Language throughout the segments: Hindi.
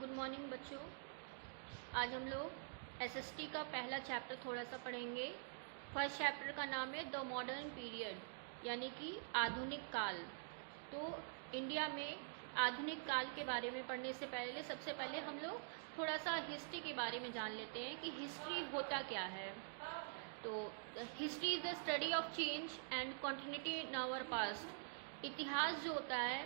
गुड मॉर्निंग बच्चों। आज हम लोग एसएसटी का पहला चैप्टर थोड़ा सा पढ़ेंगे। फर्स्ट चैप्टर का नाम है द मॉडर्न पीरियड, यानी कि आधुनिक काल। तो इंडिया में आधुनिक काल के बारे में पढ़ने से पहले सबसे पहले हम लोग थोड़ा सा हिस्ट्री के बारे में जान लेते हैं कि हिस्ट्री होता क्या है। तो history is the study of change and continuity in our past. इतिहास जो होता है,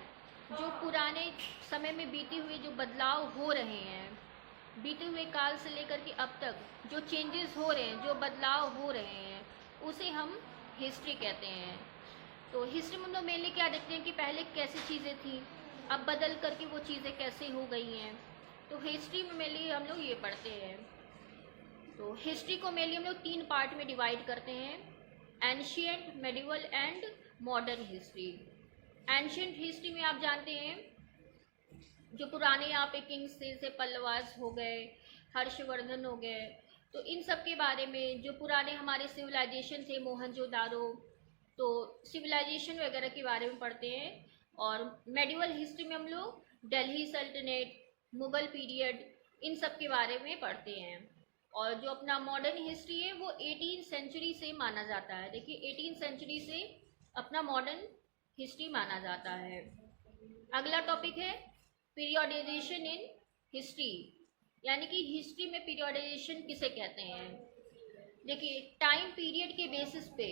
जो पुराने समय में बीते हुए जो बदलाव हो रहे हैं, बीते हुए काल से लेकर के अब तक जो चेंजेस हो रहे हैं, जो बदलाव हो रहे हैं, उसे हम हिस्ट्री कहते हैं। तो हिस्ट्री में हम लोग मेनली क्या देखते हैं कि पहले कैसी चीज़ें थी, अब बदल करके वो चीज़ें कैसे हो गई हैं। तो हिस्ट्री में मेनली हम लोग ये पढ़ते हैं। तो हिस्ट्री को मेनली हम लोग 3 पार्ट में डिवाइड करते हैं: ancient, medieval and modern history. Ancient history में आप जानते हैं जो पुराने यहाँ पे किंग्स थे, जैसे पल्लवास हो गए, हर्षवर्धन हो गए, तो इन सब के बारे में जो पुराने हमारे सिविलाइजेशन थे, मोहनजोदारो, तो सिविलाइजेशन वगैरह के बारे में पढ़ते हैं। और मेडिवल हिस्ट्री में हम लोग दिल्ली सल्तनत, मुगल पीरियड, इन सब के बारे में पढ़ते हैं। और जो अपना मॉडर्न हिस्ट्री है वो 18वीं सेंचुरी से माना जाता है। देखिए 18वीं सेंचुरी से अपना मॉडर्न हिस्ट्री माना जाता है। अगला टॉपिक है पीरियोडाइजेशन इन हिस्ट्री, यानी कि हिस्ट्री में पीरियोडाइजेशन किसे कहते हैं। देखिए टाइम पीरियड के बेसिस पे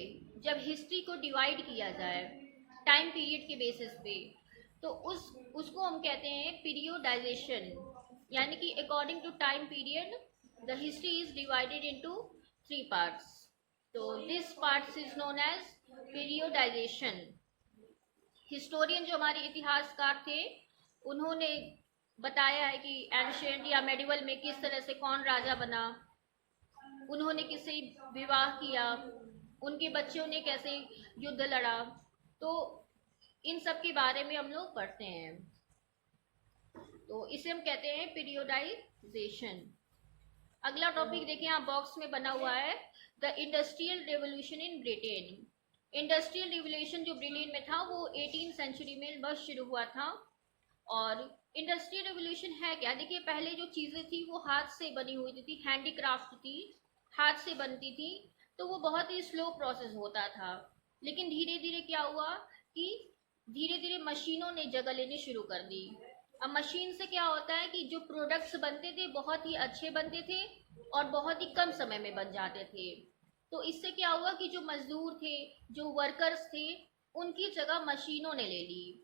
जब हिस्ट्री को डिवाइड किया जाए, टाइम पीरियड के बेसिस पे, तो उसको हम कहते हैं पीरियोडाइजेशन। यानी कि according to time period the history is divided into 3 parts. तो this parts is known as periodisation. Historian जो हमारे इतिहासकार थे, उन्होंने बताया है कि एंशिएंट या मेडिवल में किस तरह से कौन राजा बना, उन्होंने किससे विवाह किया, उनके बच्चों ने कैसे युद्ध लड़ा, तो इन सब के बारे में हम लोग पढ़ते हैं। तो इसे हम कहते हैं पीरियोडाइजेशन। अगला टॉपिक देखिए यहाँ बॉक्स में बना हुआ है, the industrial revolution in Britain. Industrial revolution जो ब्रिटेन में था वो 18वीं सेंचुरी में बस शुरू हुआ था। और इंडस्ट्रियल रेवोल्यूशन है क्या? देखिए पहले जो चीज़ें थी वो हाथ से बनी हुई थी, हैंडीक्राफ्ट थी, हाथ से बनती थी, तो वो बहुत ही स्लो प्रोसेस होता था। लेकिन धीरे धीरे क्या हुआ कि धीरे धीरे मशीनों ने जगह लेनी शुरू कर दी। अब मशीन से क्या होता है कि जो प्रोडक्ट्स बनते थे बहुत ही अच्छे बनते थे और बहुत ही कम समय में बन जाते थे। तो इससे क्या हुआ कि जो मजदूर थे, जो वर्कर्स थे, उनकी जगह मशीनों ने ले ली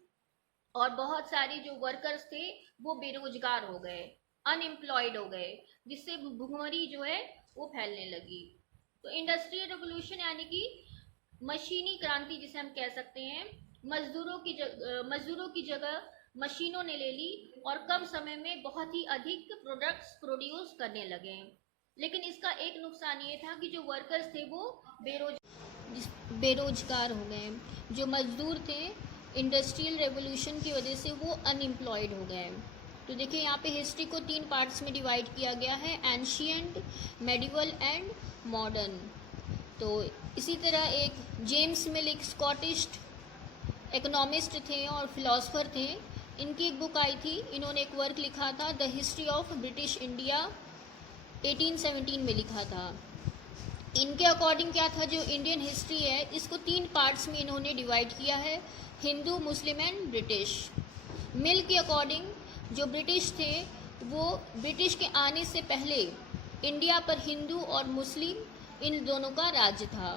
और बहुत सारे जो वर्कर्स थे वो बेरोजगार हो गए, अनएम्प्लॉयड हो गए, जिससे भुखमरी जो है वो फैलने लगी। तो इंडस्ट्रियल रेवोल्यूशन यानी कि मशीनी क्रांति जिसे हम कह सकते हैं, मजदूरों की जगह मशीनों ने ले ली और कम समय में बहुत ही अधिक प्रोडक्ट्स प्रोड्यूस करने लगे। लेकिन इसका एक नुकसान ये था कि जो वर्कर्स थे वो बेरोजगार हो गए, जो मजदूर थे इंडस्ट्रियल रेवोल्यूशन की वजह से वो अनएम्प्लॉयड हो गए। तो देखिए यहाँ पे हिस्ट्री को 3 पार्ट्स में डिवाइड किया गया है, एंशिएंट, मेडिवल एंड मॉडर्न। तो इसी तरह एक जेम्स मिल, एक स्कॉटिश इकोनॉमिस्ट थे और फिलोसफर थे, इनकी एक बुक आई थी, इन्होंने एक वर्क लिखा था the history of British India, 1817 में लिखा था। इनके अकॉर्डिंग क्या था, जो इंडियन हिस्ट्री है इसको 3 पार्ट्स में इन्होंने डिवाइड किया है, हिंदू, मुस्लिम एंड ब्रिटिश। मिल के अकॉर्डिंग जो ब्रिटिश थे वो ब्रिटिश के आने से पहले इंडिया पर हिंदू और मुस्लिम इन दोनों का राज्य था।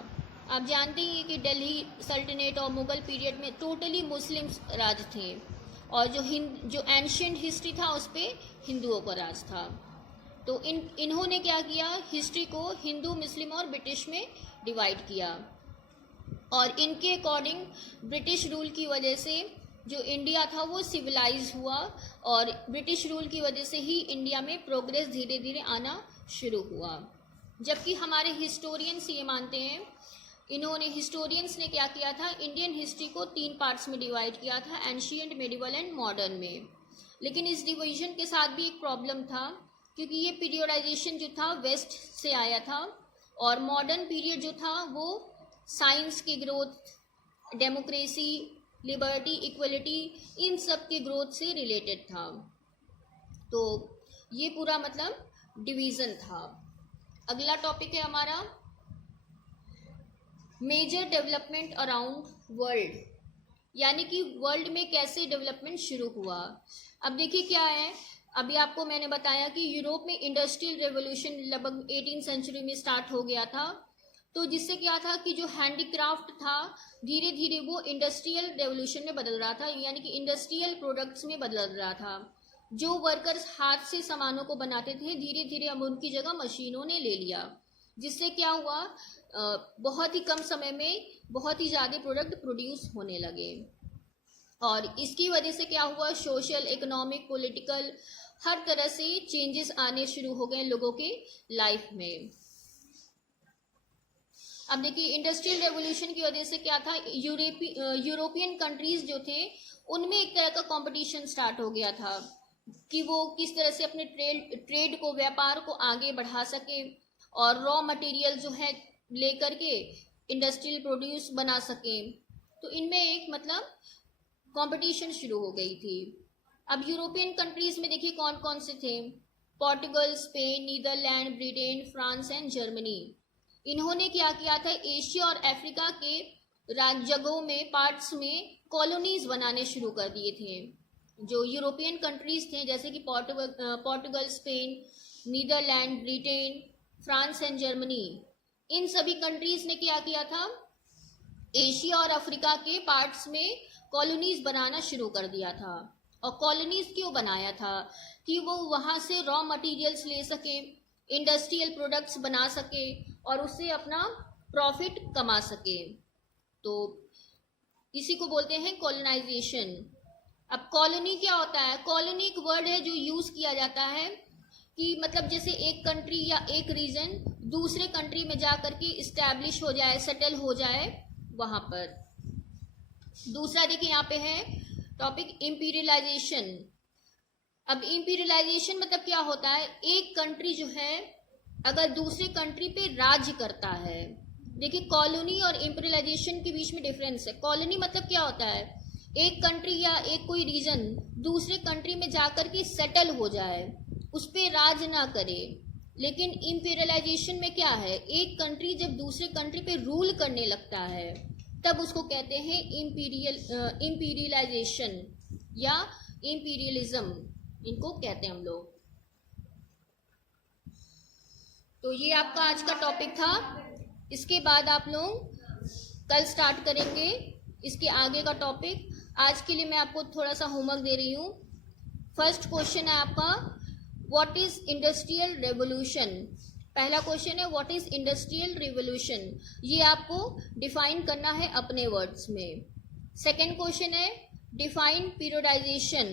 आप जानते हैं कि दिल्ली सल्तनत और मुगल पीरियड में टोटली मुस्लिम राज थे और जो एंशिएंट हिस्ट्री था उस पर हिंदुओं का राज था। तो इन्होंने क्या किया, हिस्ट्री को हिंदू, मुस्लिम और ब्रिटिश में डिवाइड किया। और इनके अकॉर्डिंग ब्रिटिश रूल की वजह से जो इंडिया था वो सिविलाइज हुआ और ब्रिटिश रूल की वजह से ही इंडिया में प्रोग्रेस धीरे धीरे आना शुरू हुआ। जबकि हमारे हिस्टोरियंस ये मानते हैं, हिस्टोरियंस ने क्या किया था, इंडियन हिस्ट्री को 3 पार्ट्स में डिवाइड किया था, एंशिएंट, मेडिवल एंड मॉडर्न में। लेकिन इस डिवीजन के साथ भी एक प्रॉब्लम था, क्योंकि ये पीरियोडाइजेशन जो था वेस्ट से आया था और मॉडर्न पीरियड जो था वो साइंस की ग्रोथ, डेमोक्रेसी, लिबर्टी, इक्वलिटी, इन सब के ग्रोथ से रिलेटेड था। तो ये पूरा मतलब डिवीज़न था। अगला टॉपिक है हमारा मेजर डेवलपमेंट अराउंड वर्ल्ड, यानी कि वर्ल्ड में कैसे डेवलपमेंट शुरू हुआ। अब देखिए क्या है, अभी आपको मैंने बताया कि यूरोप में इंडस्ट्रियल रेवोल्यूशन लगभग 18th सेंचुरी में स्टार्ट हो गया था। तो जिससे क्या था कि जो हैंडीक्राफ्ट था धीरे धीरे वो इंडस्ट्रियल रेवोल्यूशन में बदल रहा था, यानी कि इंडस्ट्रियल प्रोडक्ट्स में बदल रहा था। जो वर्कर्स हाथ से सामानों को बनाते थे धीरे धीरे अब उनकी जगह मशीनों ने ले लिया, जिससे क्या हुआ, बहुत ही कम समय में बहुत ही ज़्यादा प्रोडक्ट प्रोड्यूस होने लगे। और इसकी वजह से क्या हुआ, सोशल, इकोनॉमिक, पॉलिटिकल हर तरह से चेंजेस आने शुरू हो गए लोगों के लाइफ में। अब देखिए इंडस्ट्रियल रेवोल्यूशन की वजह से क्या था, यूरोपियन कंट्रीज जो थे उनमें एक तरह का कंपटीशन स्टार्ट हो गया था कि वो किस तरह से अपने ट्रेड को, व्यापार को आगे बढ़ा सके और रॉ मटेरियल जो है लेकर के इंडस्ट्रियल प्रोड्यूस बना सके। तो इनमें एक मतलब कंपटीशन शुरू हो गई थी। अब यूरोपियन कंट्रीज में देखिए कौन कौन से थे, Portugal, Spain, Netherland, Britain, France and Germany. इन्होंने क्या किया था, एशिया और अफ्रीका के जगहों में, पार्ट्स में कॉलोनीज बनाने शुरू कर दिए थे। जो यूरोपियन कंट्रीज थे जैसे कि Portugal, Spain, Netherland, Britain, France and Germany, इन सभी कंट्रीज ने क्या किया था, एशिया और अफ्रीका के पार्ट्स में कॉलोनीज बनाना शुरू कर दिया था। और कॉलोनीज क्यों बनाया था, कि वो वहां से रॉ मटेरियल्स ले सके, इंडस्ट्रियल प्रोडक्ट्स बना सके और उससे अपना प्रॉफिट कमा सके। तो इसी को बोलते हैं कॉलोनाइजेशन। अब कॉलोनी क्या होता है, कॉलोनी एक वर्ड है जो यूज किया जाता है कि मतलब जैसे एक कंट्री या एक रीजन दूसरे कंट्री में जा करके इस्टेब्लिश हो जाए, सेटल हो जाए वहां पर। दूसरा देखिए यहाँ पे है टॉपिक इंपीरियलाइजेशन। अब इंपीरियलाइजेशन मतलब क्या होता है, एक कंट्री जो है अगर दूसरे कंट्री पे राज्य करता है। देखिए कॉलोनी और इंपीरियलाइजेशन के बीच में डिफरेंस है। कॉलोनी मतलब क्या होता है, एक कंट्री या एक कोई रीजन दूसरे कंट्री में जाकर के सेटल हो जाए, उस पर राज ना करे। लेकिन इंपीरियलाइजेशन में क्या है, एक कंट्री जब दूसरे कंट्री पे रूल करने लगता है तब उसको कहते हैं इंपीरियलाइजेशन या इंपीरियलिज्म, इनको कहते हैं हम लोग। तो ये आपका आज का टॉपिक था। इसके बाद आप लोग कल स्टार्ट करेंगे इसके आगे का टॉपिक। आज के लिए मैं आपको थोड़ा सा होमवर्क दे रही हूँ। फर्स्ट क्वेश्चन है आपका, व्हाट इज इंडस्ट्रियल रेवोल्यूशन। पहला क्वेश्चन है व्हाट इज इंडस्ट्रियल रिवोल्यूशन, ये आपको डिफाइन करना है अपने वर्ड्स में। सेकेंड क्वेश्चन है डिफाइन पीरियोडाइजेशन,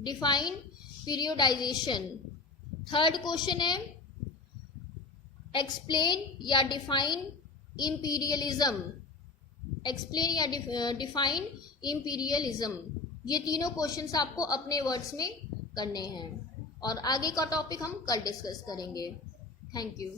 डिफाइन पीरियोडाइजेशन। थर्ड क्वेश्चन है एक्सप्लेन या डिफाइन इंपीरियलिज्म, एक्सप्लेन या डिफाइन इंपीरियलिज्म। ये तीनों क्वेश्चंस आपको अपने वर्ड्स में करने हैं और आगे का टॉपिक हम कल डिस्कस करेंगे। Thank you.